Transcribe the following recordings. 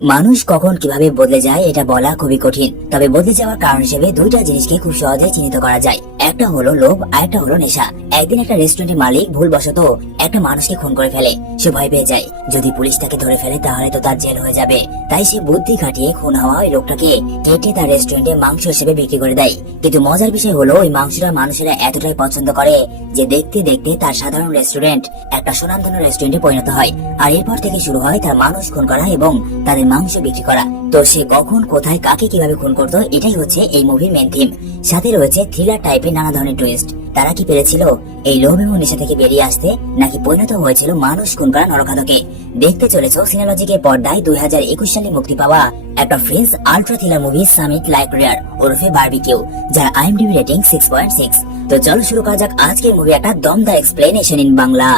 মানুষ কখন কিভাবে বদলে যায় এটা বলা খুবই কঠিন, তবে বদলে যাওয়ার কারণ হিসেবে দুইটা জিনিসকে খুব সহজে চিহ্নিত করা যায়। একটা হলো লোভ আর একটা হলো নেশা। একদিন একটা রেস্টুরেন্টের মালিক ভুলবশত একটা মানুষকে খুন করে ফেলে। সে ভয় পেয়ে যায়, যদি পুলিশ তাকে ধরে ফেলে তাহলে তো তার জেল হয়ে যাবে। তাই সে বুদ্ধি খাটিয়ে খুন হওয়া ওই লোকটাকে কেটে তার রেস্টুরেন্টে মাংস হিসেবে বিক্রি করে দেয়। কিন্তু মজার বিষয় হলো ওই মাংসটা মানুষেরা এতটাই পছন্দ করে যে দেখতে দেখতে তার সাধারণ রেস্টুরেন্ট একটা সুনামধন্য রেস্টুরেন্টে পরিণত হয়। আর এরপর থেকে শুরু হয় তার মানুষ খুন করা এবং তাদের মাংস বিক্রি করা। তো সে কখন কোথায় কাকে কিভাবে খুন করতো এটাই হচ্ছে এই মুভির মেন থিম। সাথে রয়েছে থ্রিলার টাইপের নানা ধরনের টুইস্ট। তারা কি পেরেছিল এই লোভ এবং নেশা থেকে বেরিয়ে আসতে, নাকি পরিণত হয়েছিল মানুষ খুন করা নরখাদকে? দেখতে চলেছ সিনেলজিকের পর্দায় 2021 সালে মুক্তি পাওয়া একটা French ultra thriller movie summit like rare ওরফে বারবিকিউ, যার IMDb রেটিং 6.6। তো চলো শুরু করা যাক আজকের মুভি একটা দমদার এক্সপ্লেনেশন ইন বাংলা।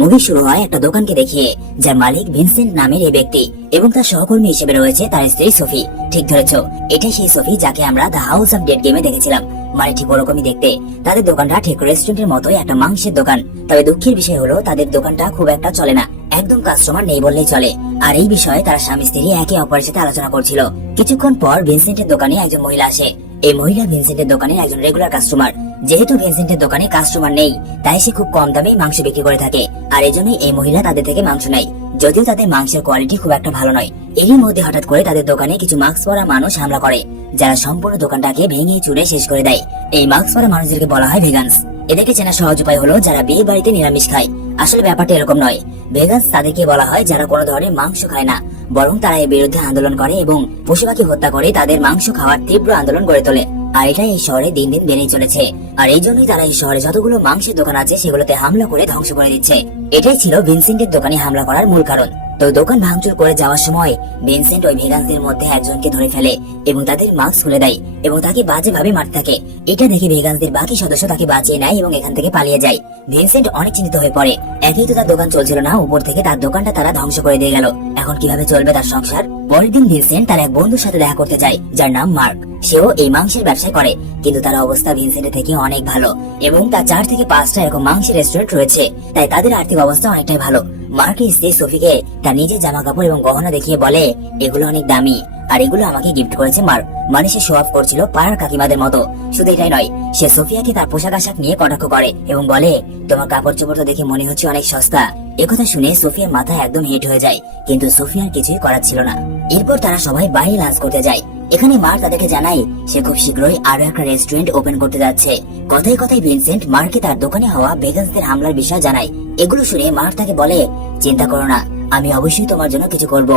মুভি শুরু হয় একটা দোকানকে দেখিয়ে, যার মালিক ভিনসেন্ট নামের এই ব্যক্তি এবং তার সহকর্মী হিসেবে রয়েছে তার স্ত্রী সোফি। ঠিক ধরেছ, এটাই সেই সোফি যাকে আমরা দ্য হাউস অফ ডেড গেমে দেখেছিলাম। মানে ঠিক ওরকমই দেখতে। তাদের দোকানটা ঠিক রেস্টুরেন্টের মতোই একটা মাংসের দোকান। তবে দুঃখের বিষয় হলো তাদের দোকানটা খুব একটা চলে না, একদম কাস্টমার নেই বললেই চলে। আর এই বিষয়ে তারা স্বামী স্ত্রী একে অপরের সাথে আলোচনা করছিল। কিছুক্ষণ পর ভিনসেন্টের দোকানে একজন মহিলা আসে। এই মহিলা ভিনসেন্টের দোকানের একজন রেগুলার কাস্টমার। যেহেতু ভিনসেন্টের দোকানে কাস্টমার নেই, তাই সে খুব কম দামে মাংস বিক্রি করে থাকে। আর এজন্যই এই মহিলা তাদের থেকে মাংস নেয়, যদিও তাদের মাংসের কোয়ালিটি খুব একটা ভালো নয়। এরই মধ্যে হঠাৎ করে তাদের দোকানে কিছু মাস্ক পরা মানুষ হামলা করে, যারা সম্পূর্ণ দোকানটাকে ভেঙে চুরে শেষ করে দেয়। এই মাস্ক পরা মানুষদেরকে বলা হয় ভেগান্স। এদেরকে চেনা সহজ উপায় হলো যারা বিয়ে বাড়িতে নিরামিষ খায়। আসলে ব্যাপারটা এরকম নয়। ভেগান্স তাদেরকে বলা হয় যারা কোনো ধরনের মাংস খায় না, বরং তারা এর বিরুদ্ধে আন্দোলন করে এবং পশু পাখি হত্যা করে তাদের মাংস খাওয়ার তীব্র আন্দোলন গড়ে তোলে। আর এটা এই শহরে দিন দিন বেড়েই চলেছে। আর এই জন্যই তারা এই শহরে যতগুলো মাংসের দোকান আছে সেগুলোতে হামলা করে ধ্বংস করে দিচ্ছে। এটাই ছিল ভিনসেন্টের দোকানে হামলা করার মূল কারণ। তো দোকান ভাঙচুর করে যাওয়ার সময় ভিনসেন্ট ওই ভেগান্সদের মধ্যে একজনকে ধরে ফেলে এবং তাদের মাস্ক খুলে দেয় এবং তাকে বাজেভাবে মারতে থাকে। এটা দেখে ভেগান্সদের বাকি সদস্য তাকে বাঁচিয়ে নেয় এবং এখান থেকে পালিয়ে যায়। ভিনসেন্ট অনেক চিন্তিত হয়ে পড়ে। একই তো তার দোকান চলছিল না, উপর থেকে তার দোকানটা তারা ধ্বংস করে দিয়ে গেল। এখন কিভাবে চলবে তার সংসার? পরের দিন ভিনসেন্ট তার এক বন্ধুর সাথে দেখা করতে যায়, যার নাম মার্ক। সেও এই মাংসের ব্যবসা করে, কিন্তু তার অবস্থা ভিনসেন্টের থেকে অনেক ভালো এবং তার 4 থেকে 5টা এরকম মাংসের রেস্টুরেন্ট রয়েছে, তাই তাদের আর্থিক অবস্থা অনেকটাই ভালো। মার্কের স্ত্রী সোফিকে তার নিজের জামা কাপড় এবং গহনা দেখিয়ে বলে এগুলো অনেক দামি আর এগুলো আমাকে গিফট করেছে মার্ক। মানে সে শো অফ করছিল পাড়ার কাকিমাদের মতো। শুধু এটাই নয়, সে সোফিয়াকে তার পোশাক আশাক নিয়ে কটাক্ষ করে এবং বলে তোমার কাপড় চোপড় তো দেখে মনে হচ্ছে অনেক সস্তা। একথা শুনে সোফিয়ার মাথা একদম হিট হয়ে যায়, কিন্তু সোফিয়ার কিছুই করার ছিল না। এরপর তারা সবাই বাইরে লাঞ্চ করতে যায়। এখানে মার্ক তাদেরকে জানায় সে খুব শীঘ্রই আরো একটা রেস্টুরেন্ট ওপেন করতে যাচ্ছে। কথায় কথায় ভিনসেন্ট মার্ককে তার দোকানে হওয়া ভেগান্সদের হামলার বিষয় জানায়। এগুলো শুনে মার্ক তাকে বলে চিন্তা করো না, আমি অবশ্যই তোমার জন্য কিছু করব।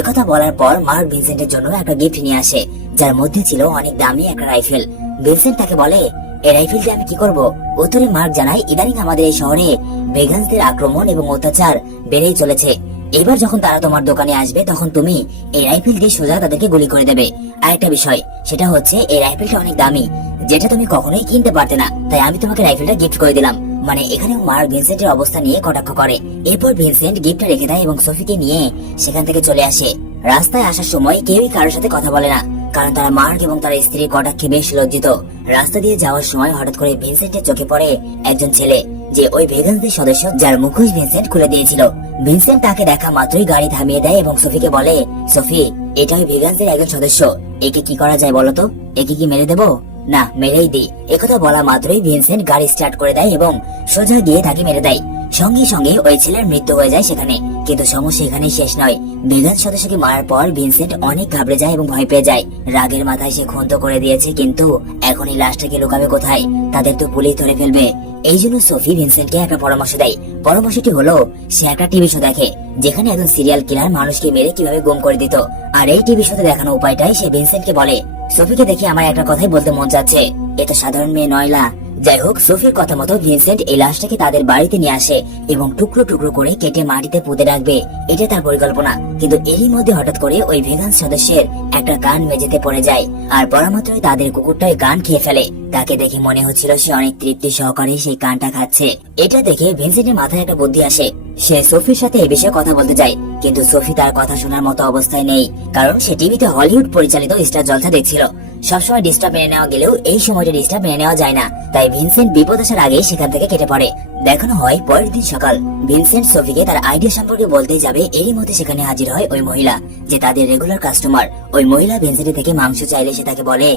একথা বলার পর মার্ক ভিনসেন্টের জন্য একটা গিফট নিয়ে আসে, যার মধ্যে ছিল অনেক দামি একটা রাইফেল। ভিনসেন্ট তাকে বলে এই রাইফেল দিয়ে আমি কি করব? উত্তরে মার্ক জানায় ইদানিং আমাদের এই শহরে ভেগান্সদের আক্রমণ এবং অত্যাচার বেড়েই চলেছে। এবার যখন তারা তোমার দোকানে আসবে তখন তুমি এই রাইফেল দিয়ে সোজা তাদেরকে গুলি করে দেবে। আর একটা বিষয়, সেটা হচ্ছে এই রাইফেলটা অনেক দামি, যেটা তুমি কখনোই কিনতে পারতে না, তাই আমি তোমাকে রাইফেলটা গিফট করে দিলাম। মানে এখানে মার্ক ভিনসেন্টের অবস্থা নিয়ে কটাক্ষ করে। এরপর ভিনসেন্ট গিফটটা রেখে দেয় এবং সোফিকে নিয়ে সেখান থেকে চলে আসে। রাস্তায় আসার সময় কেউই কারোর সাথে কথা বলে না, কারণ তারা মার্ক এবং তার স্ত্রীর কটাক্ষে বেশ লজ্জিত। রাস্তা দিয়ে যাওয়ার সময় হঠাৎ করে ভিনসেন্টের চোখে পড়ে একজন ছেলে, যে ওই ভেগান্সদের সদস্য, যার মুখোশ ভিনসেন্ট খুলে দিয়েছিল। ভিনসেন্ট তাকে দেখা মাত্রই গাড়ি থামিয়ে দেয় এবং সোফিকে বলে সোফি, এটা ওই ভেগান্সদের একজন সদস্য, একে কি করা যায় বলতো? একে কি মেরে দেবো? না, মেরেই দি। একথা বলা মাত্রই ভিনসেন্ট গাড়ি স্টার্ট করে দেয় এবং সোজা গিয়ে তাকে মেরে দেয়। সঙ্গে সঙ্গে ওই ছেলের মৃত্যু হয়ে যায় সেখানে। কিন্তু সমস্যা এখানেই শেষ নয়। ভেগান সদস্যকে মারার পর ভিনসেন্ট অনেক ঘাবড়ে যায় এবং ভয় পেয়ে যায়। রাগের মাথায় সে খুন তো করে দিয়েছে, কিন্তু এখন এই লাশটাকে লুকাবে কোথায়? তাদের তো পুলিশ ধরে ফেলবে। এই জন্য সোফি ভিনসেন্টকে একটা পরামর্শ দেয়। পরামর্শটি হলো সে একটা টিভি শো দেখে, যেখানে একজন সিরিয়াল কিলার মানুষকে মেরে কিভাবে গুম করে দিত। আর এই টিভি শোতে দেখানো উপায়টাই সে ভিনসেন্টকে বলে। সোফিকে দেখে আমার একটা কথাই বলতে মন চাচ্ছে, এটা সাধারণ মেয়ে নয়লা। যাই হোক, সোফির কথা মতো ভিনসেন্ট এই লাশটাকে তাদের বাড়িতে নিয়ে আসে এবং টুকরো টুকরো করে কেটে মাটিতে পুঁতে রাখবে, এটা তার পরিকল্পনা। কিন্তু এরই মধ্যে হঠাৎ করে ওই ভেগান সদস্যের একটা কান মেঝেতে পড়ে যায়, আর পরামাত্রই তাদের কুকুরটা ওই কান খেয়ে ফেলে। তাকে দেখে মনে হচ্ছিল সে অনেক তৃপ্তি সহকারে সেই কানটা খাচ্ছে। এটা দেখে ভিনসেন্টের মাথায় একটা বুদ্ধি আসে। সে সোফির সাথে এই বিষয়ে কথা বলতে যায়, কিন্তু সোফি তার কথা শোনার মতো অবস্থায় নেই, কারণ সে টিভিতে হলিউড পরিচালিত স্টার জলসা দেখছিল। সবসময় ডিস্টার্ব মেনে নেওয়া গেলেও এই সময়টা ডিস্টার্ব মেনে নেওয়া যায় না। তাই ভিনসেন্ট বিপদ আসার আগে সেখান থেকে কেটে পড়ে। দেখানো হয় পরের দিন সকাল, ভিনসেন্ট সোফিকে তার আইডিয়া সম্পর্কে বলতে যাবে, এরই মধ্যে সেখানে হাজির হয় ওই মহিলা, যে তাদের রেগুলার কাস্টমার। ওই মহিলা ভিনসেন্টের থেকে মাংস চাইলে সে তাকে বলে,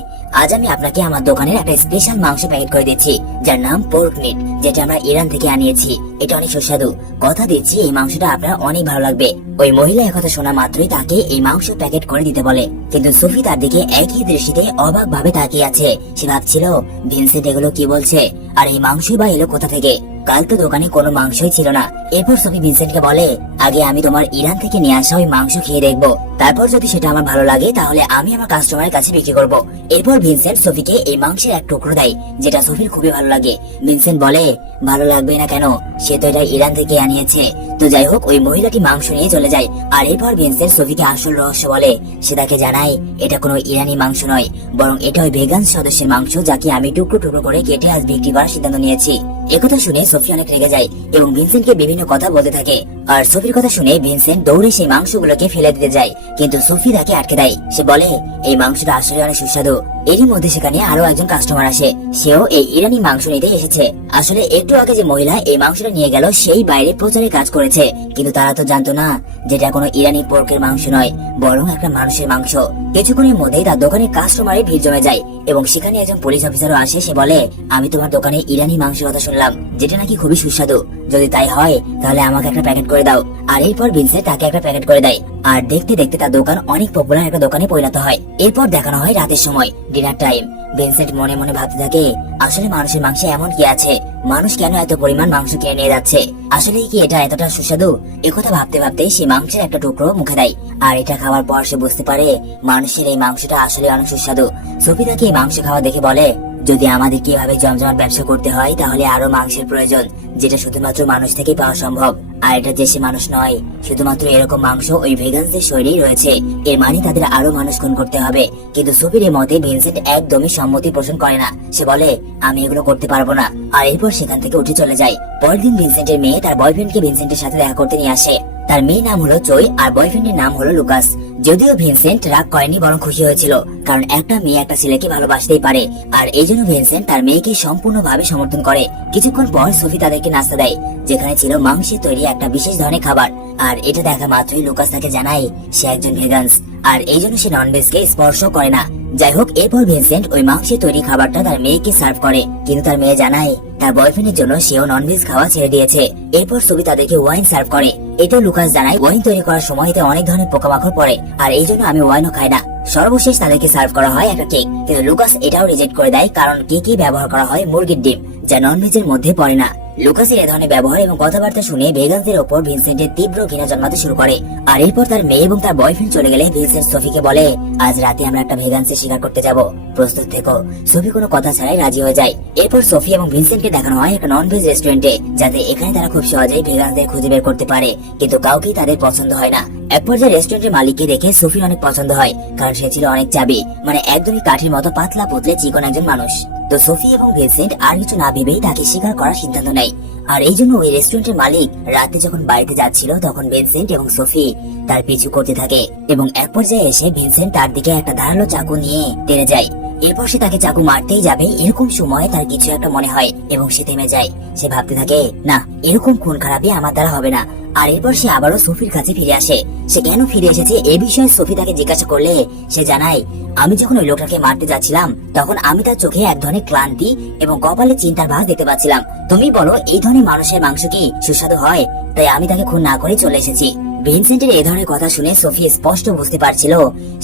আজ আমি আপনাকে আমার দোকানের একটা স্পেশাল মাংস প্যাকেট করে দিচ্ছি, যার নাম পোর্ক মিট, যেটা আমরা ইরান থেকে আনিয়েছি। এটা অনেক সুস্বাদু, কথা দিচ্ছি এই মাংসটা আপনার অনেক ভালো লাগবে। ওই মহিলা একথা শোনা মাত্রই তাকে এই মাংস প্যাকেট করে দিতে বলে, কিন্তু সোফি তার দিকে একই দৃষ্টিতে অবাক ভাবে তাকিয়ে আছে। সে ভাবছিল ভিনসেন্ট এগুলো কি বলছে, আর এই মাংসই বা এলো কোথা থেকে? কাল তো দোকানে কোনো মাংসই ছিল না। এরপর সোফি ভিনসেন্টকে বলে, আগে আমি তোমার ইরান থেকে নিয়ে আসা ওই মাংস খেয়ে দেখবো, তারপর যদি সেটা আমার ভালো লাগে তাহলে আমি আমার কাস্টমারের কাছে বিক্রি করব। এরপর ভিনসেন্ট সোফিকে এই মাংসের এক টুকরো দেয়, যেটা সোফির খুবই ভালো লাগে। ভিনসেন্ট বলে, ভালো লাগবে না কেন, সে তো এটা ইরান থেকে আনিয়েছে। তো যাই হোক, ওই মহিলাটি মাংস নিয়ে চলে যায়। আর এরপর ভিনসেন্ট সোফিকে আসল রহস্য বলে। সে তাকে জানায় এটা কোনো ইরানি মাংস নয়, বরং এটা ওই ভেগান সদস্যের মাংস, যাকে আমি টুকরো টুকরো করে কেটে আজ বিক্রি করার সিদ্ধান্ত নিয়েছি। একথা শুনে সোফি অনেক রেগে যায় এবং ভিনসেন্টকে বিভিন্ন কথা বলতে থাকে। আর সোফির কথা শুনে ভিনসেন্ট দৌড়ে সেই মাংসগুলোকে ফেলে দিতে যায়, কিন্তু সোফি তাকে আটকে দেয়। সে বলে, এই মাংসটা আসলে অনেক সুস্বাদু। এরই মধ্যে সেখানে আরো একজন কাস্টমার আসে, সেও এই ইরানি মাংস নিতে এসেছে। আসলে একটু আগে যে মহিলা এই মাংসটা নিয়ে গেল, সেই বাইরে প্রচারে কাজ করেছে, কিন্তু তারা তো জানতো না যেটা কোনো ইরানি পোর্কের মাংস নয়, বরং একটা মানুষের মাংস। কিছুক্ষণের মধ্যেই তার দোকানে কাস্টমারের ভিড় জমে যায় এবং সেখানে একজন পুলিশ অফিসারও আসে। সে বলে, আমি তোমার দোকানে ইরানি মাংসের কথা শুনলাম, যেটা নাকি খুবই সুস্বাদু। যদি তাই হয় তাহলে আমাকে একটা প্যাকেট করে দাও। আর এরপর ভিনসেন্ট তাকে একটা প্যাকেট করে দেয়। আর দেখতে দেখতে তার দোকান অনেক পপুলার একটা দোকানে পরিণত হয়। এরপর দেখানো হয় রাতের সময়, ডিনার টাইম। ভিনসেন্ট মনে মনে ভাবতে থাকে, আসলে মানুষের মাংসে এমন কি আছে, মানুষ কেন এত পরিমাণ মাংস কিনে নিয়ে যাচ্ছে, আসলে কি এটা এতটা সুস্বাদু? একথা ভাবতে ভাবতে সে মাংসের একটা টুকরো মুখে দেয়। আর এটা খাওয়ার পর সে বুঝতে পারে মানুষের এই মাংসটা আসলে অনেক সুস্বাদু। সোফি তাকে এই মাংস খাওয়া দেখে বলে, যদি আমাদের কিভাবে জমজমাট ব্যবসা করতে হয় তাহলে আরো মাংসের প্রয়োজন, যেটা শুধুমাত্র মানুষ থেকে পাওয়া সম্ভব। আর এটা দেশি মানুষ নয়, শুধুমাত্র এরকম মাংস ওই ভেগানদের শরীরেই রয়েছে। এর মানে তাদের আরো মানুষ খুন করতে হবে। কিন্তু সোফির মতে ভিনসেন্ট একদমই সম্মতি পোষণ করে না। সে বলে, আমি এগুলো করতে পারবো না। আর এরপর সেখান থেকে উঠে চলে যায়। পরের দিন ভিনসেন্টের মেয়ে তার বয়ফ্রেন্ডকে ভিনসেন্টের সাথে দেখা করতে নিয়ে আসে। তার মেয়ের নাম হলো চই আর বয়ফ্রেন্ডের নাম হলো লুকাস। যদিও ভিনসেন্ট রাগ করেনি, বরং খুশি হয়েছিল, কারণ একটা মেয়ে একটা ছেলেকে ভালোবাসতেই পারে। আর এই জন্য ভিনসেন্ট তার মেয়েকে সম্পূর্ণভাবে সমর্থন করে। কিছুক্ষণ পর সোফি তাদেরকে নাস্তা দেয়, যেখানে ছিল মাংসের তৈরি একটা বিশেষ ধরনের খাবার। আর এটা দেখা মাত্রই লুকাস তাকে জানায় সে একজন ভেগান্স, আর এই জন্য সে ননভেজকে স্পর্শ করে না। যাই হোক, এরপর ভিনসেন্ট ওই মাংসের তৈরি খাবারটা তার মেয়েকে সার্ভ করে, কিন্তু তার মেয়ে জানায় তার বয়ফ্রেন্ডের জন্য সেও ননভেজ খাওয়া ছেড়ে দিয়েছে। এরপর সোফি তাদেরকে ওয়াইন সার্ভ করে। এটাও লুকাস জানায় ওয়াইন তৈরি করার সময় এতে অনেক ধরনের পোকামাকড় পড়ে, আর এই জন্য আমি ওয়াইনও খাই না। সর্বশেষ তাদেরকে সার্ভ করা হয় একটা কেক, কিন্তু লুকাস এটাও রিজেক্ট করে দেয়, কারণ কেকে ব্যবহার করা হয় মুরগির ডিম, যা ননভেজের মধ্যে পড়ে না। লুকাসের এ ধরনের ব্যবহার এবং কথাবার্তা শুনে ভেগানদের ওপর ভিনসেন্টের তীব্র ঘৃণা জন্মাতে শুরু করে। আর এরপর তার মেয়ে এবং তার বয়ফ্রেন্ড চলে গেলে ভিনসেন্ট সোফিকে বলে, আজ রাতে আমরা একটা ভেগানসের শিকার করতে যাব, প্রস্তুত থেকো। সোফি কোনো কথা ছাড়াই রাজি হয়ে যায়। এরপর সোফি এবং ভিনসেন্টকে দেখানো হয় একটা ননভেজ রেস্টুরেন্টে, যাতে এখানে তারা খুব সহজেই ভেগানদের খুঁজে বের করতে পারে, কিন্তু কাউকেই তাদের পছন্দ হয় না। এক পর্যায়ে রেস্টুরেন্টের মালিককে দেখে সোফির অনেক পছন্দ হয়, কারণ সে ছিল অনেক চাবি, মানে একদমই কাঠের মতো পাতলা পুতলে চিকন একজন মানুষ। তো সোফি এবং ভিনসেন্ট আর কিছু না ভেবেই তাকে শিকার করার সিদ্ধান্ত নেয়। আর এই জন্য ওই রেস্টুরেন্টের মালিক রাতে যখন বাড়িতে যাচ্ছিল, তখন ভিনসেন্ট এবং সোফি তার পিছু করতে থাকে এবং এক পর্যায়ে এসে ভিনসেন্ট তার দিকে একটা ধারালো চাকু নিয়ে টেনে যায়। এরপর সে তাকে চাকু মারতেই যাবে, এরকম সময় তার কিছু একটা মনে হয় এবং সে থেমে যায়। সে ভাবতে থাকে, না, এরকম খুন খারাপি আমার দ্বারা হবে না। আর এরপর সে আবারও সোফির কাছে ফিরে আসে। সে কেন ফিরে এসেছে এ বিষয়ে সোফি তাকে জিজ্ঞাসা করলে সে জানায়, আমি যখন ওই লোকটাকে মারতে যাচ্ছিলাম তখন আমি তার চোখে এক ধরনের ক্লান্তি এবং কপালে চিন্তার ভাঁজ দেখতে পাচ্ছিলাম। তুমি বলো এই ধরনের মানুষের মাংস কি সুস্বাদু হয়? তাই আমি তাকে খুন না করে চলে এসেছি। ভিনসেন্টের এই ধরনের কথা শুনে সোফি স্পষ্ট বুঝতে পারছিল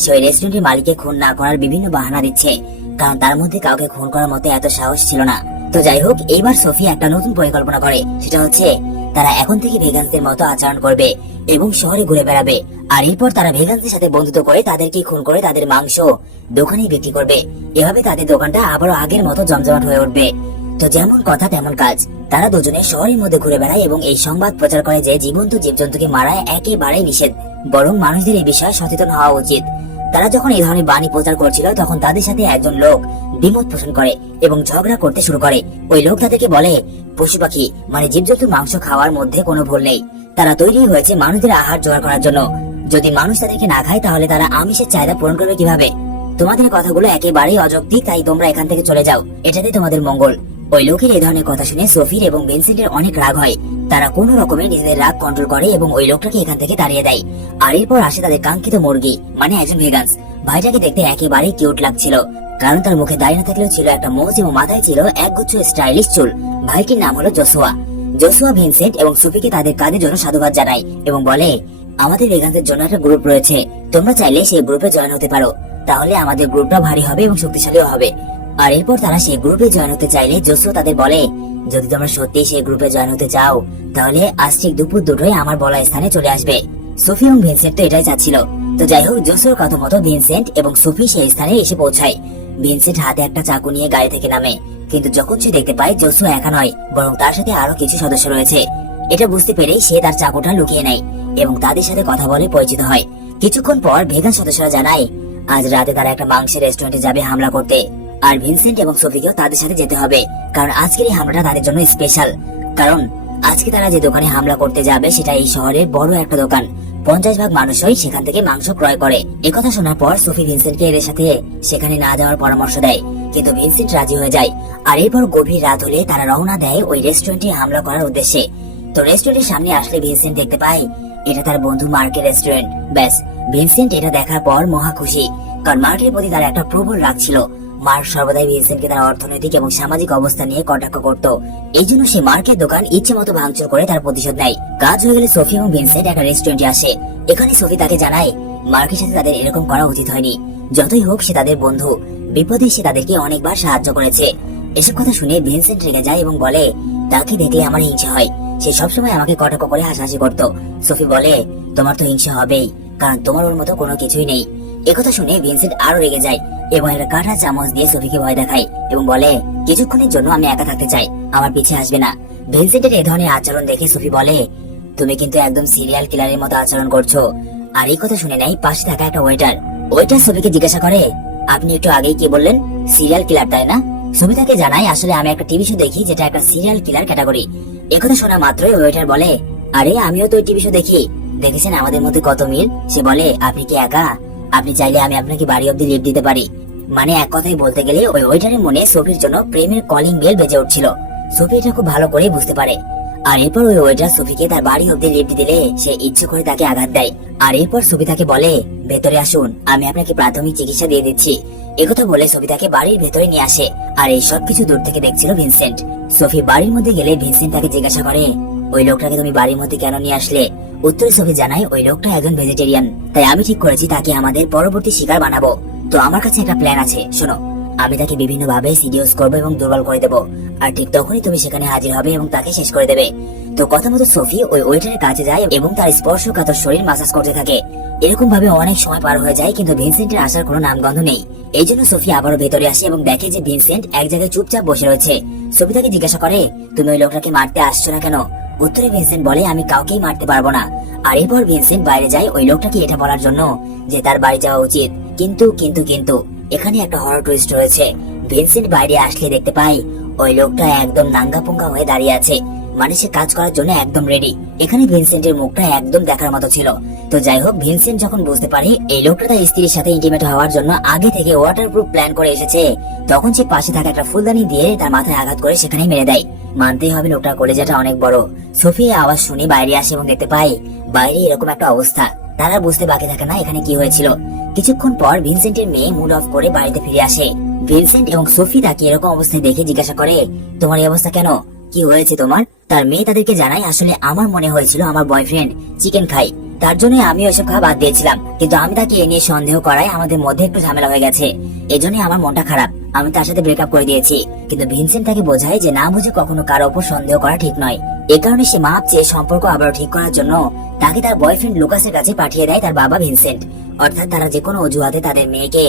সে ওই রেস্টুরেন্টের মালিককে খুন না করার বিভিন্ন বাহানা দিচ্ছে, কারণ তার মধ্যে কাউকে খুন করার মতো এত সাহস ছিল না। তো যাই হোক, এইবার সোফি একটা নতুন পরিকল্পনা করে, সেটা হচ্ছে তারা এখন থেকে ভেগানদের মতো আচরণ করবে এবং শহরে ঘুরে বেড়াবে। আর এরপর তারা ভেগানদের সাথে বন্ধুত্ব করে তাদেরকে খুন করে তাদের মাংস দোকানেই বিক্রি করবে। এভাবে তাদের দোকানটা আবারও আগের মতো জমজমাট হয়ে উঠবে। তো যেমন কথা তেমন কাজ, তারা দুজনে শহরের মধ্যে ঘুরে বেড়ায় এবং এই সংবাদ প্রচার করে যে জীবন্ত জীবজন্তুকে মারা একেবারেই নিষেধ, বরং মানুষদের এই বিষয়ে সচেতন হওয়া উচিত। তারা যখন এই ধরনের বাণী প্রচার করছিল, তখন তাদের সাথে একজন লোক দ্বিমত পোষণ করে এবং ঝগড়া করতে শুরু করে। ওই লোক তাদেরকে বলে, পশু পাখি মানে জীবজন্তুর মাংস খাওয়ার মধ্যে কোনো ভুল নেই, তারা তৈরি হয়েছে মানুষদের আহার জোগাড় করার জন্য। যদি মানুষ তাদেরকে না খায় তাহলে তারা আমিষের চাহিদা পূরণ করবে কিভাবে? তোমাদের কথাগুলো একেবারেই অযৌক্তিক, তাই তোমরা এখান থেকে চলে যাও, এটাতে তোমাদের মঙ্গল। ওই লোকের এই ধরনের কথা শুনে সোফির এবং ভিনসেন্টের অনেক রাগ হয়। তারা কোনো রকমে নিজেদের রাগ কন্ট্রোল করে এবং ওই লোকটাকে এখান থেকে তাড়িয়ে দেয়। আর এরপর আসে তাদের কাঙ্ক্ষিত মুরগি, মানে একজন ভেগান্স। ভাইটাকে দেখতে একেবারেই কিউট লাগছিল, কারণ তার মুখে দাড়ি না থাকলেও ছিল একটা মোজ এবং মাথায় ছিল একগুচ্ছ স্টাইলিশ চুল। ভাইটির নাম হলো জোসুয়া। জোসুয়া ভিনসেন্ট এবং সোফিকে তাদের কাজের জন্য সাধুবাদ জানায় এবং বলে, আমাদের ভেগান্সের জন্য একটা গ্রুপ রয়েছে, তোমরা চাইলে সেই গ্রুপে জয়েন হতে পারো, তাহলে আমাদের গ্রুপটা ভারী হবে এবং শক্তিশালীও হবে। আর এরপর তারা সেই গ্রুপে জয়েন হতে চাইলে জোসুয়া তাদের বলে, যদি তোমরা সত্যি সেই গ্রুপে জয়েন হতে চাও তাহলে আজ ঠিক দুপুর দুটোই আমার বলা স্থানে চলে আসবে। সোফি এবং ভিনসেন্ট তো এটাই চাচ্ছিল। তো যাই হোক, জোসুয়ার কথা মতো ভিনসেন্ট এবং সোফি সেই স্থানে এসে পৌঁছায়। ভিনসেন্ট হাতে একটা চাকু নিয়ে গাড়ি থেকে নামে, কিন্তু যখন সে দেখতে পায় জোসুয়া একা নয়, বরং তার সাথে আরো কিছু সদস্য রয়েছে, এটা বুঝতে পেরেই সে তার চাকুটা লুকিয়ে নেয় এবং তাদের সাথে কথা বলে পরিচিত হয়। কিছুক্ষণ পর ভেগান সদস্যরা জানায় আজ রাতে তারা একটা মাংসের রেস্টুরেন্টে যাবে হামলা করতে, আর ভিনসেন্ট এবং সোফিকেও তাদের সাথে যেতে হবে, কারণ আজকের এই হামলাটা তাদের জন্য স্পেশাল। কারণ আজকে তারা যে দোকানে হামলা করতে যাবে সেটা এই শহরের বড় একটা দোকান, 50 ভাগ মানুষই সেখান থেকে মাংস ক্রয় করে। একথা শোনার পর সোফি ভিনসেন্টকে এদের সাথে সেখানে না যাওয়ার পরামর্শ দেয়, কিন্তু ভিনসেন্ট রাজি হয়ে যায়। আর এরপর গভীর রাত হলে তারা রওনা দেয় ওই রেস্টুরেন্টে হামলা করার উদ্দেশ্যে। তো রেস্টুরেন্টের সামনে আসলে ভিনসেন্ট দেখতে পায় এটা তার বন্ধু মার্কের রেস্টুরেন্ট। ব্যাস, ভিনসেন্ট এটা দেখার পর মহা খুশি, কারণ মার্কের প্রতি তার একটা প্রবল রাগ ছিল। মার্ক সর্বদাই ভিনসেন্টকে তার অর্থনৈতিক এবং সামাজিক অবস্থা নিয়ে কটাক্ষ করত, এই জন্য সে মার্কের দোকান ইচ্ছে মতো ভাঙচুর করে তার প্রতিশোধ নেয়। কাজ হয়ে গেলে সোফি এবং ভিনসেন্ট একটা রেস্টুরেন্টে আসে। এখানে সোফি তাকে জানায় মার্কের সাথে তাদের এরকম করা উচিত হয়নি, যতই হোক সে তাদের বন্ধু, বিপদে সে তাদেরকে অনেকবার সাহায্য করেছে। এসব কথা শুনে ভিনসেন্ট রেগে যায় এবং বলে, তাকে দেখলে আমার হিংসা হয়, সে সবসময় আমাকে কটাক্ষ করে হাসাহাসি করত। সোফি বলে, তোমার তো হিংসা হবেই, কারণ তোমার ওর মতো কোনো কিছুই নেই। একথা শুনে ভিনসেন্ট আরো রেগে যায় এবং একটা কাঁটা চামচ দিয়ে সোফিকে ভয় দেখায় এবং বলে, কিছুক্ষণের জন্য আমি একা থাকতে চাই, আমার পিছে আসবে না। ভিনসেন্টের এই ধরনের আচরণ দেখে সোফি বলে, তুমি কিন্তু একদম সিরিয়াল কিলারের মতো আচরণ করছো। আর এই কথা শুনে নেই পাশে থাকা একটা ওয়েটার সোফিকে জিজ্ঞাসা করে, আপনি একটু আগেই কি বললেন, সিরিয়াল কিলার তাই না? সোফি তাকে জানায়, আসলে আমি একটা টিভি শো দেখি যেটা একটা সিরিয়াল কিলার ক্যাটাগরি। একথা শোনা মাত্রই ওয়েটার বলে, আরে আমিও তো টিভি শো দেখি, দেখেছেন আমাদের মধ্যে কত মিল। সে বলে, আপনি কি একা? আপনি চাইলে আমি আপনাকে বাড়ি অব্দি লিফট দিতে পারি। মানে এক কথায় বলতে গেলে ওই ওয়েটারের মনে সোফির জন্য প্রেমের কলিং বেল বেজে উঠছিল। সোফি এটা খুব ভালো করে বুঝতে পারে। আর এরপর ওই ওয়েটার সোফিকে তার বাড়ি অব্দি লিফট দিলে সে ইচ্ছে করে তাকে আঘাত দেয়। আর এরপর সোফি তাকে বলে, ভেতরে আসুন, আমি আপনাকে প্রাথমিক চিকিৎসা দিয়ে দিচ্ছি। একথা বলে সোফি তাকে বাড়ির ভেতরে নিয়ে আসে। আর এই সব কিছু দূর থেকে দেখছিল ভিনসেন্ট। সোফি বাড়ির মধ্যে গেলে ভিনসেন্ট তাকে জিজ্ঞাসা করে, ওই লোকটাকে তুমি বাড়ির মধ্যে কেন নিয়ে আসলে? উত্তরে সোফি জানায়, ওই লোকটা একজন ভেজিটেরিয়ান, তাই আমি ঠিক করেছি তাকে আমাদের পরবর্তী শিকার বানাবো। তো আমার কাছে একটা প্ল্যান আছে, শোনো। আমি তাকে বিভিন্ন ভাবে সিডিউস করবো এবং দুর্বল করে দেবো, আর ঠিক তখনই তুমি সেখানে হাজির হবে এবং তাকে শেষ করে দেবে। তো কথা মতো সোফি ওই ওয়েটারের কাছে যায় এবং তার স্পর্শকাতর শরীর মাসাজ করতে থাকে। এরকম ভাবে অনেক সময় পার হয়ে যায়, কিন্তু ভিনসেন্টের আসার কোনো নামগন্ধ নেই। এই জন্য সোফি আবারও ভেতরে আসে এবং দেখে যে ভিনসেন্ট এক জায়গায় চুপচাপ বসে রয়েছে। সোফি তাকে জিজ্ঞাসা করে, তুমি ওই লোকটাকে মারতে আসছো না কেন? উত্তরে ভিনসেন্ট বলে, আমি কাউকেই মারতে পারবো না। আর এরপর ভিনসেন্ট বাইরে যায় ওই লোকটাকে এটা বলার জন্য যে তার বাড়ি যাওয়া উচিত। কিন্তু কিন্তু কিন্তু এখানে একটা হরর টুইস্ট রয়েছে। ভিনসেন্ট বাইরে আসলে দেখতে পাই ওই লোকটা একদম নাঙ্গাপুঙ্গা হয়ে দাঁড়িয়ে আছে, মানে সে কাজ করার জন্য একদম রেডি। এখানে ভিনসেন্টের মুখটা একদম দেখার মতো ছিল। তো যাই হোক, ভিনসেন্ট যখন বুঝতে পারে এই লোকটা তার স্ত্রীর সাথে ইন্টিমেট হওয়ার জন্য আগে থেকে ওয়াটারপ্রুফ প্ল্যান করে এসেছে, তখন সে পাশে থাকা একটা ফুলদানি দিয়ে তার মাথায় আঘাত করে সেখানেই মেরে দেয়। মানতেই হবে লোকটার কলেজাটা অনেক বড়। সোফি আওয়াজ শুনে বাইরে আসে এবং দেখতে পাই বাইরে এরকম একটা অবস্থা। তারা বুঝতে বাকি থাকে না এখানে কি হয়েছিল। কিছুক্ষণ পর ভিনসেন্টের মেয়ে মুড অফ করে বাড়িতে ফিরে আসে। ভিনসেন্ট এবং সোফি তাকে এরকম অবস্থায় দেখে জিজ্ঞাসা করে, তোমার এই অবস্থা কেন, কি হয়েছে তোমার? তার মেয়ে তাদেরকে জানায়, আসলে আমার মনে হয়েছিল আমার বয়ফ্রেন্ড চিকেন খাই, তার জন্য আমি ওইসব খাওয়া বাদ দিয়েছিলাম, কিন্তু আমি তাকে এ নিয়ে সন্দেহ করায় আমাদের মধ্যে একটু ঝামেলা হয়ে গেছে, এজন্য আমার মনটা খারাপ, আমি তার সাথে ব্রেকআপ করে দিয়েছি। কিন্তু ভিনসেন্ট তাকে বোঝায় যে না বুঝে কখনো কারো উপর সন্দেহ করা ঠিক নয়। এ কারণে সে মাপ চেয়ে সম্পর্ক আবারও ঠিক করার জন্য তাকে তার বয়ফ্রেন্ড লুকাসের কাছে পাঠিয়ে দেয় তার বাবা ভিনসেন্ট। অর্থাৎ তারা যে কোনো অজুহাতে তাদের মেয়েকে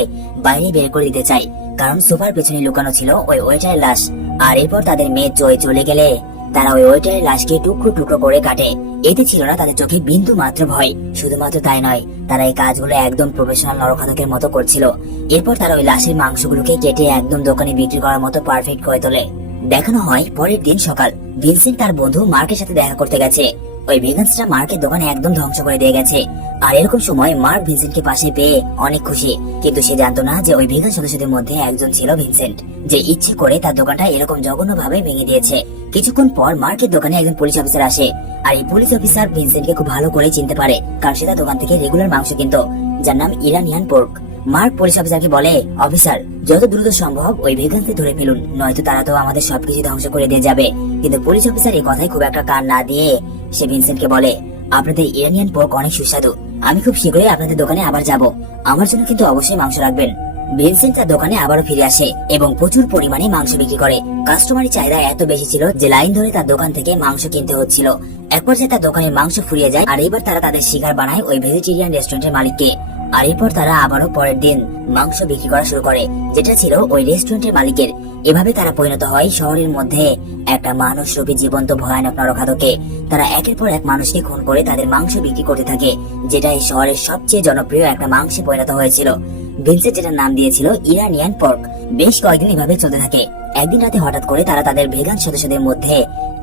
বাইরে বের করে দিতে চায়, কারণ সোফার পেছনে লুকানো ছিল ওই ওয়েটারের লাশ। আর এরপর তাদের মেয়ে জয় চলে গেলে তারা ওই ওয়েটারের লাশকে টুকরো টুকরো করে কাটে। এতে ছিল না তাদের চোখে বিন্দু মাত্র ভয়। শুধুমাত্র তাই নয়, তারা এই কাজগুলো একদম প্রফেশনাল নরখাদকের মতো করছিল। এরপর তারা ওই লাশের মাংসগুলোকে কেটে একদম দোকানে বিক্রি করার মতো পারফেক্ট করে তোলে। দেখানো হয় পরের দিন সকাল, ভিনসেন্ট তার বন্ধু মার্কের সাথে দেখা করতে গেছে। ওই ভেগান্সটা মার্কের দোকানে একদম ধ্বংস করে দিয়ে গেছে। আর এরকম সময় মার্ক ভিনসেন্টকে পাশে পেয়ে অনেক খুশি, কিন্তু সে জানতো না যে ওই ভেগান সদস্যদের মধ্যে একজন ছিল ভিনসেন্ট, যে ইচ্ছে করে তার দোকানটা এরকম জঘন্য ভাবে ভেঙে দিয়েছে। কিছুক্ষণ পর মার্কের দোকানে একজন পুলিশ অফিসার আসে, আর এই পুলিশ অফিসার ভিনসেন্টকে খুব ভালো করে চিনতে পারে, কারণ সে তার দোকান থেকে রেগুলার মাংস কিনতো, যার নাম ইরানিয়ান পোর্ক। মার্ক পুলিশ অফিসারকে বলে, অফিসার যত দ্রুত সম্ভব ওই ভেগানকে ধরে ফেলুন, নয়তো তারা তো আমাদের সবকিছু ধ্বংস করে দিয়ে যাবে। কিন্তু পুলিশ অফিসার এই কথায় খুব একটা কান না দিয়ে সে ভিনসেন্টকে বলে, আপনাদের ইরানিয়ান পোর্ক অনেক সুস্বাদু, আমি খুব শীঘ্রই আপনাদের দোকানে আবার যাব, আমার জন্য কিন্তু অবশ্যই মাংস রাখবেন। ভিনসেন্ট তার দোকানে আবারও ফিরে আসে এবং প্রচুর পরিমাণে মাংস বিক্রি করে। কাস্টমারের চাহিদা এত বেশি ছিল যে লাইন ধরে তার দোকান থেকে মাংস কিনতে হচ্ছিল। এক পর্যায়ে তার দোকানের মাংস ফুরিয়ে যায়, আর এবার তারা তাদের শিকার বানায় ওই ভেজিটেরিয়ান রেস্টুরেন্টের মালিককে। আর এরপর তারা আবারও পরের দিন মাংস বিক্রি করা শুরু করে, যেটা ছিল ওই রেস্টুরেন্টের মালিকের। এভাবে তারা পরিণত হয় শহরের মধ্যে একটা মানুষরূপী জীবন্ত ভয়ানক নরখাদকে। তারা একের পর এক মানুষকে খুন করে তাদের মাংস বিক্রি করতে থাকে, যেটা এই শহরের সবচেয়ে জনপ্রিয় একটা মাংসে পরিণত হয়েছিল। ভিনসেন্ট যেটার নাম দিয়েছিল ইরানিয়ান পর্ক। বেশ কয়েকদিন এভাবে চলতে থাকে। একদিন রাতে হঠাৎ করে তারা তাদের ভেগান সদস্যদের মধ্যে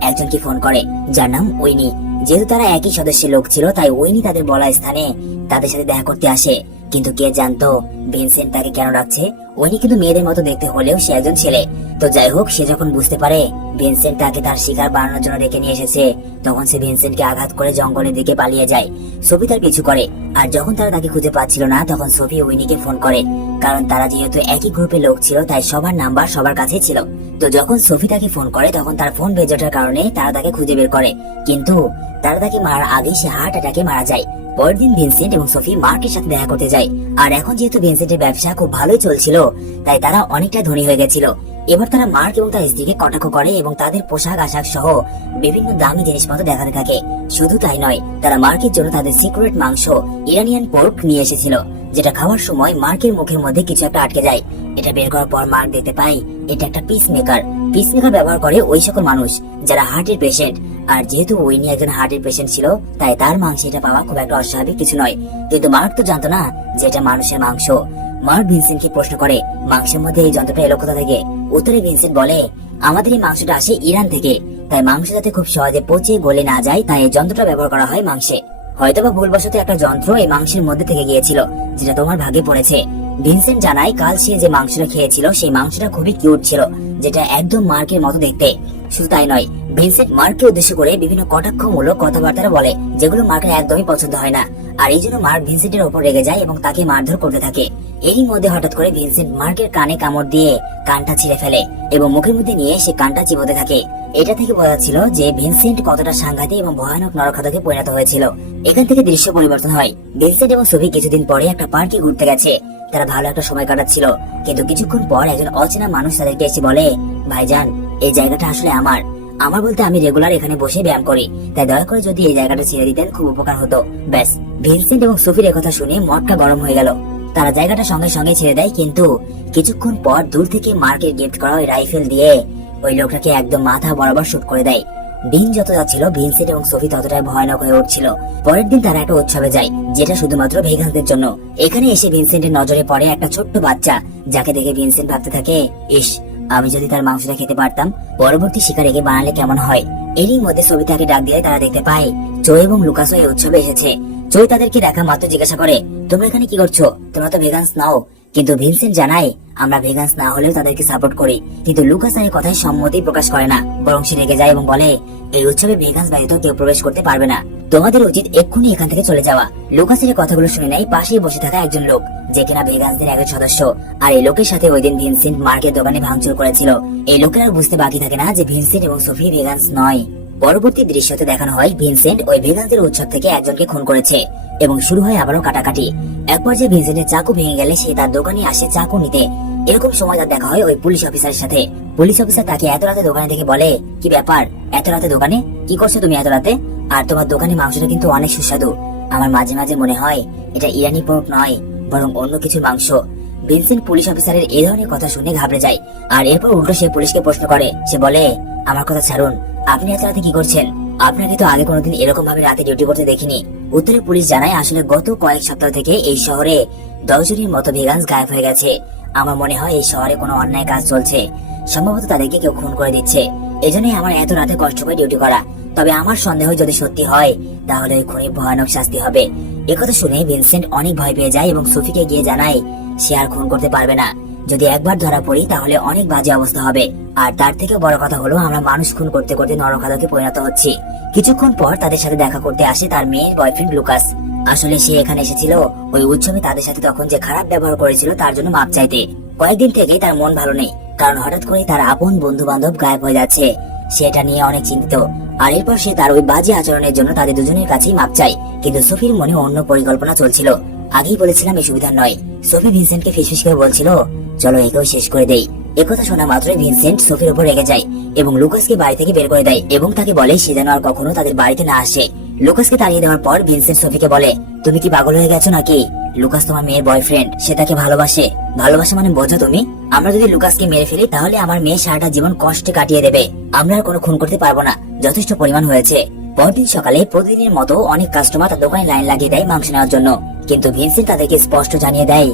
একজনকে ফোন করে, যার নাম উইনি। যেহেতু তারা একই সদস্যের লোক ছিল, তাই উইনি তাদের বলা স্থানে তাদের সাথে দেখা করতে আসে। কিন্তু কে জানতো ভিনসেন্ট তাকে কেন রাখছে? উইনি কিন্তু মেয়েদের মতো দেখতে হলেও সে একজন ছেলে। তো যাই হোক, সে যখন বুঝতে পারে ভিনসেন্ট তাকে তার শিকার বানানোর জন্য ডেকে নিয়ে এসেছে, তখন সে ভিনসেন্টকে আঘাত করে জঙ্গলের দিকে পালিয়ে যায়। সোফি তার পিছু করে, আর যখন তারা তাকে খুঁজে পাচ্ছিল না, তখন সোফি উইনিকে ফোন করে। কারণ তারা যেহেতু একই গ্রুপের লোক ছিল, তাই সবার নাম্বার সবার কাছে ছিল। তো যখন সোফি তাকে ফোন করে, তখন তার ফোন বেজে ওঠার কারণে তারা তাকে খুঁজে বের করে, কিন্তু তারা তাকে মারার আগে সে হার্ট অ্যাটাকে মারা যায়। পরের দিন ভিনসেন্ট এবং সোফি মার্কের সাথে দেখা করতে যায়। আর এখন যেহেতু ভিনসেন্টের ব্যবসা খুব ভালোই চলছিল, তাই তারা অনেকটা ধনী হয়ে গেছিল। এবার তারা মার্ক এবং তার স্ত্রীকে কটাক্ষ করে এবং তাদের পোশাক আশাক সহ বিভিন্ন দামি জিনিসপত্র দেখাতে থাকে। শুধু তাই নয়, তারা মার্কের জন্য তাদের সিক্রেট মাংস ইরানিয়ান পোর্ক নিয়ে এসেছিল, যেটা খাওয়ার সময় মার্কের মুখের মধ্যে কিছু একটা আটকে যায়। এটা বের করার পর মার্ক দেখতে পায় এটা একটা পিসমেকার। পিসমেকার ব্যবহার করে ওই সকল মানুষ যারা হার্টের পেশেন্ট। আর যেহেতু উইনি একজন হার্টের পেশেন্ট ছিল, তাই তার মাংসে এটা পাওয়া খুব একটা অস্বাভাবিক কিছু নয়। কিন্তু মার্ক তো জানতো না যে এটা মানুষের মাংস। মার্ক ভিনসেন্টকে প্রশ্ন করে, মাংসের মধ্যে এই যন্ত্রটা এলো কোথা থেকে? উত্তরে ভিনসেন্ট বলে, আমাদের এই মাংসটা আসে ইরান থেকে, তাই মাংস যাতে খুব সহজে পচে গলে না যায়, তাই এই যন্ত্রটা ব্যবহার করা হয় মাংসে। হয়তোবা ভুলবশত একটা যন্ত্র এই মাংসের মধ্যে থেকে গিয়েছিল, যেটা তোমার ভাগে পড়েছে। ভিনসেন্ট জানায় কাল সে যে মাংসটা খেয়েছিল সেই মাংসটা খুবই কিউট ছিল, যেটা একদম মার্কের মতো দেখতে। শুধু তাই নয়, ভিনসেন্ট মার্ককে উদ্দেশ্য করে বিভিন্ন কটাক্ষমূলক কথাবার্তা বলে, যেগুলো মার্কের একদমই পছন্দ হয় না। আর এই জন্য মার্ক ভিনসেন্টের উপর রেগে যায় এবং তাকে মারধর করতে থাকে। এরই মধ্যে হঠাৎ করে ভিনসেন্ট মার্কের কানে কামড় দিয়ে কানটা ছিঁড়ে ফেলে এবং মুখের মধ্যে নিয়ে সে কানটা চিবোতে থাকে। এটা থেকে বোঝা ছিল যে ভিনসেন্ট কতটা সাংঘাতিক এবং ভয়ানক নরখাদকে পরিণত হয়েছিল। এখান থেকে দৃশ্য পরিবর্তন হয়। ভিনসেন্ট এবং সোফি কিছুদিন পরে একটা পার্কে ঘুরতে গেছে। তারা ভালো একটা সময় কাটাচ্ছিল, কিন্তু কিছুক্ষণ পর একজন অচেনা মানুষ তাদেরকে এসে বলে, ভাইজান, এই জায়গাটা আসলে আমার বলতে আমি রেগুলার এখানে বসে ব্যায়াম করি, তাই দয়া করে যদি এই জায়গাটা ছেড়ে দিতেন খুব উপকার হতো। ব্যাস, ভিনসেন্ট এবং সোফির কথা শুনে মনটা গরম হয়ে গেল। তারা জায়গাটা সঙ্গে সঙ্গে ছেড়ে দেয়, কিন্তু কিছুক্ষণ পর দূর থেকে মার্কের গিফট করা ওই রাইফেল দিয়ে ওই লোকটাকে একদম মাথা বরাবর শুট করে দেয়। দিন যত যাচ্ছিল, ভিনসেন্ট এবং সোফি ততটাই ভয়ানক হয়ে উঠছিল। পরের দিন তারা একটা উৎসবে যায়, যেটা শুধুমাত্র ভেগানদের জন্য। এখানে এসে ভিনসেন্টের নজরে পড়ে একটা ছোট্ট বাচ্চা, যাকে দেখে ভিনসেন্ট ভাবতে থাকে, ইস, আমি যদি তার মাংসটা খেতে পারতাম, পরবর্তী শিকার একে বানালে কেমন হয়। এরই মধ্যে সোফি তাকে ডাক দিয়ে তারা দেখতে পায় জো এবং লুকাসও এই উৎসবে এসেছে। জো তাদেরকে দেখা মাত্র জিজ্ঞাসা করে, তোমরা এখানে কি করছো? তোমরা তো ভেগান্স নাও। কিন্তু ভিনসেন্ট জানায়, আমরা ভেগান্স না হলেও তাদেরকে সাপোর্ট করি। কিন্তু লুকাস এই কথায় সম্মতি প্রকাশ করে না, বরং সে রেগে যায় এবং বলে, এই উৎসবে ভেগান্স ব্যতীত কেউ প্রবেশ করতে পারবে না, তোমাদের উচিত এক্ষুনি এখান থেকে চলে যাওয়া। লুকাসের কথাগুলো শুনে নেয় পাশেই বসে থাকা একজন লোক, যে কিনা ভেগান্সদের একজন সদস্য। আর এই লোকের সাথে ওই দিন ভিনসেন্ট মার্কের দোকানে ভাঙচুর করেছিল। এই লোকের আর বুঝতে বাকি থাকে না যে ভিনসেন্ট এবং সোফি ভেগান্স নয়। পরবর্তী দৃশ্যতে দেখানো হয় ভিনসেন্ট ওই ভেগান্সদের উৎসব থেকে একজনকে খুন করেছে এবং শুরু হয় আবারও কাটাকাটি। এক পর্যায়ে ভিনসেন্টের চাকু ভেঙে গেলে সে তার দোকানে আসে চাকু নিতে। এরকম সময় তার দেখা হয় ওই পুলিশ অফিসারের সাথে। পুলিশ অফিসার তাকে এত রাতে দোকানে দেখে বলে, কি ব্যাপার, এত রাতে দোকানে কি করছো তুমি এত রাতে? আর তোমার দোকানে মাংসটা কিন্তু অনেক সুস্বাদু। আমার মাঝে মাঝে মনে হয় এটা ইরানি পোর্ক নয়, বরং অন্য কিছু মাংস। ভিনসেন্ট পুলিশ অফিসারের এই ধরনের কথা শুনে ঘাবড়ে যায়, আর এরপর উল্টো সে পুলিশকে প্রশ্ন করে। সে বলে, আমার কথা ছাড়ুন, আপনি এত রাতে কি করছেন? আপনাকে তো আগে কোনোদিন এরকম ভাবে রাতে ডিউটি করতে দেখিনি। উত্তরে পুলিশ জানায়, আসলে গত কয়েক সপ্তাহ থেকে এই শহরে 10 জনের মতো ভেগান্স গায়েব হয়ে গেছে। আমার মনে হয় এই শহরে কোনো অন্যায় কাজ চলছে, সম্ভবত তাদেরকে কেউ খুন করে দিচ্ছে। এজন্যই আমার এত রাতে কষ্ট করে ডিউটি করা। তবে আমার সন্দেহ যদি সত্যি হয় তাহলে ওই খুনির ভয়ানক শাস্তি হবে। একথা শুনে ভিনসেন্ট অনেক ভয় পেয়ে যায় এবং সোফিকে গিয়ে জানায় সে আর খুন করতে পারবে না। যদি একবার ধরা পড়ি তাহলে অনেক বাজে অবস্থা হবে। আর তার থেকে বড় কথা হলো আমরা মানুষ খুন করতে করতে নরখাদকে পরিণত হচ্ছি। কিছুক্ষণ পর তাদের সাথে দেখা করতে আসে তার মেয়ের বয়ফ্রেন্ড লুকাস। আসলে সে এখানে এসেছিল ওই উৎসবে তাদের সাথে তখন যে খারাপ ব্যবহার করেছিল তার জন্য মাপ চাইতে। কয়েকদিন থেকেই তার মন ভালো নেই, কারণ হঠাৎ করে তার আপন বন্ধু বান্ধব গায়েব হয়ে যাচ্ছে। সেটা নিয়ে অনেক চিন্তিত। আর এরপর সে তার ওই বাজে আচরণের জন্য তাদের দুজনের কাছেই মাপ চায়। কিন্তু সোফির মনে অন্য পরিকল্পনা চলছিল। আগেই বলেছিলাম এই সুবিধা নয়। সোফি ভিনসেন্টকে ফিসফিস করে বলছিল চলো একেও শেষ করে দেই। একথা শোনা মাত্রই ভিনসেন্ট সোফির উপর রেগে যায় এবং লুকাসকে বাড়ি থেকে বের করে দেয় এবং তাকে বলে সে যেন আর কখনো তাদের বাড়িতে না আসে। লুকাসকে তাড়িয়ে দেওয়ার পর ভিনসেন্ট সোফিকে বলে তুমি কি পাগল হয়ে গেছো নাকি? লুকাস তোমার মেয়ের বয়ফ্রেন্ড, সে তাকে ভালোবাসে। ভালোবাসা মানে বোঝো তুমি? আমরা যদি লুকাসকে মেরে ফেলি তাহলে আমার মেয়ে সারাটা জীবন কষ্টে কাটিয়ে দেবে। আমরা আর কোনো খুন করতে পারবো না, যথেষ্ট পরিমাণ হয়েছে। পরদিন সকালে প্রতিদিনের মতো অনেক কাস্টমার তার দোকানে লাইন লাগিয়ে দেয় মাংস নেওয়ার জন্য। কিন্তু ভিনসেন্ট তাদেরকে স্পষ্ট জানিয়ে দেয়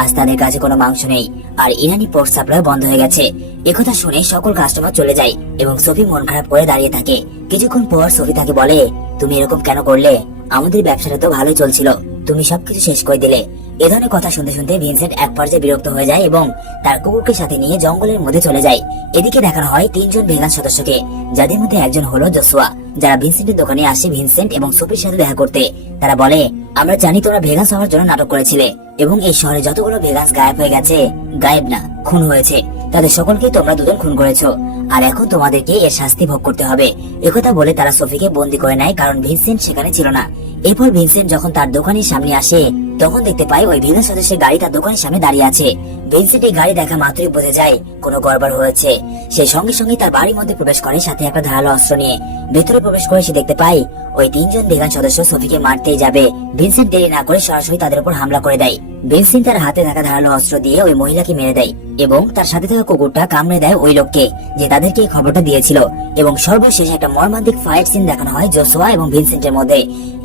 আজ তাদের কাছে কোনো মাংস নেই আর ইরানি পোর্ট সাপ্লাই বন্ধ হয়ে গেছে। একথা শুনে সকল কাস্টমার চলে যায় এবং সোফি মন খারাপ করে দাঁড়িয়ে থাকে। কিছুক্ষণ পর সোফি তাকে বলে তুমি এরকম কেন করলে? আমাদের ব্যবসাটা তো ভালোই চলছিল, তুমি সবকিছু শেষ করে দিলে। এ ধরনের কথা শুনতে শুনতে ভিনসেন্ট এক পর্যায়ে বিরক্ত হয়ে যায় এবং তার কুকুরকে সাথে নিয়ে জঙ্গলের মধ্যে চলে যায়। এদিকে দেখানো হয় তিনজন ভেগান সদস্যকে, যাদের মধ্যে একজন হলো জোসুয়া, যারা ভিনসেন্টের দোকানে আসে ভিনসেন্ট এবং সোফির সাথে দেখা করতে। তারা বলে আমরা জানি তোমরা ভেগান্স হওয়ার জন্য নাটক করেছিলে এবং এই শহরে যতগুলো ভেগান্স গায়েব হয়ে গেছে, গায়েব না খুন হয়েছে, তাদের সকলকে তোমরা দুজন খুন করেছো আর এখন তোমাদেরকে এর শাস্তি ভোগ করতে হবে। একথা বলে তারা সোফিকে বন্দী করে নেয়, কারণ ভিনসেন্ট সেখানে ছিল না। এরপর ভিনসেন্ট যখন তার দোকানের সামনে আসে তখন দেখতে পায় ওই ভেগান সদস্যের গাড়ি তার দোকানের সামনে দাঁড়িয়ে আছে। ভিনসেন্ট এই গাড়ি দেখা মাত্রই বোঝা যায় কোনো গড়বড় হয়েছে। সে সঙ্গে সঙ্গে তার বাড়ির মধ্যে প্রবেশ করে সাথে একটা ধারালো অস্ত্র নিয়ে। ভেতরে প্রবেশ করে সে দেখতে পায় ওই তিনজন ভেগান সদস্য সোফিকে মারতেই যাবে। ভিনসেন্ট দেরি না করে সরাসরি তাদের উপর হামলা করে দেয়। ভিনসেন্ট তার হাতে থাকা ধারালো অস্ত্র দিয়ে ওই মহিলাকে মেরে দেয় এবং তার সাথে থাকা কুকুরটা কামড়ে দেয় ওই লোককে যে তাদেরকে এই খবরটা দিয়েছিল। এবং সর্বশেষ একটা মর্মান্তিক ফাইট সিন দেখানো হয় জোসুয়া এবং ভিনসেন্টের মধ্যে।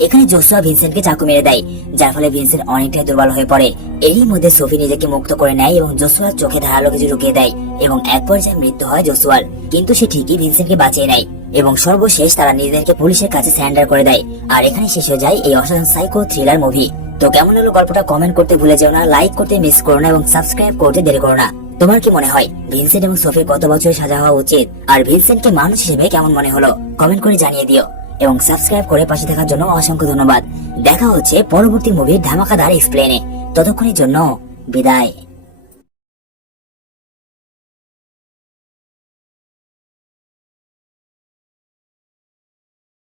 এখানে জোসুয়া ভিনসেন্টকে চাকু মেরে দেয়, যার ফলে ভিনসেন্ট অনেকটাই দুর্বল হয়ে পড়ে। এরই মধ্যে সোফি নিজেকে মুক্ত করে নেয় এবং জোসুয়ার চোখে ধারালো কিছু ঢুকিয়ে দেয় এবং এক পর্যায়ে মৃত্যু হয় জোসুয়ার। কিন্তু সে ঠিকই ভিনসেন্টকে বাঁচিয়ে নেয় এবং সর্বশেষ তারা নিজেদেরকে পুলিশের কাছে সারেন্ডার করে দেয়। আর এখানে শেষ হয়ে যায় এই অসাধারণ সাইকো থ্রিলার মুভি। তো কেমন হলো গল্পটা কমেন্ট করতে ভুলে যেও না, লাইক করতে মিস করো না এবং সাবস্ক্রাইব করতে দেরি করো না। তোমার কি মনে হয় ভিনসেন্ট এবং সোফির কত বছর সাজা হওয়া উচিত? আর ভিনসেন্টকে মানুষ হিসেবে কেমন মনে হলো কমেন্ট করে জানিয়ে দিও এবং সাবস্ক্রাইব করে পাশে থাকার জন্য অসংখ্য ধন্যবাদ। দেখা হচ্ছে পরবর্তী মুভির ধামাকাদার এক্সপ্লেনে। ততক্ষণের জন্য বিদায়।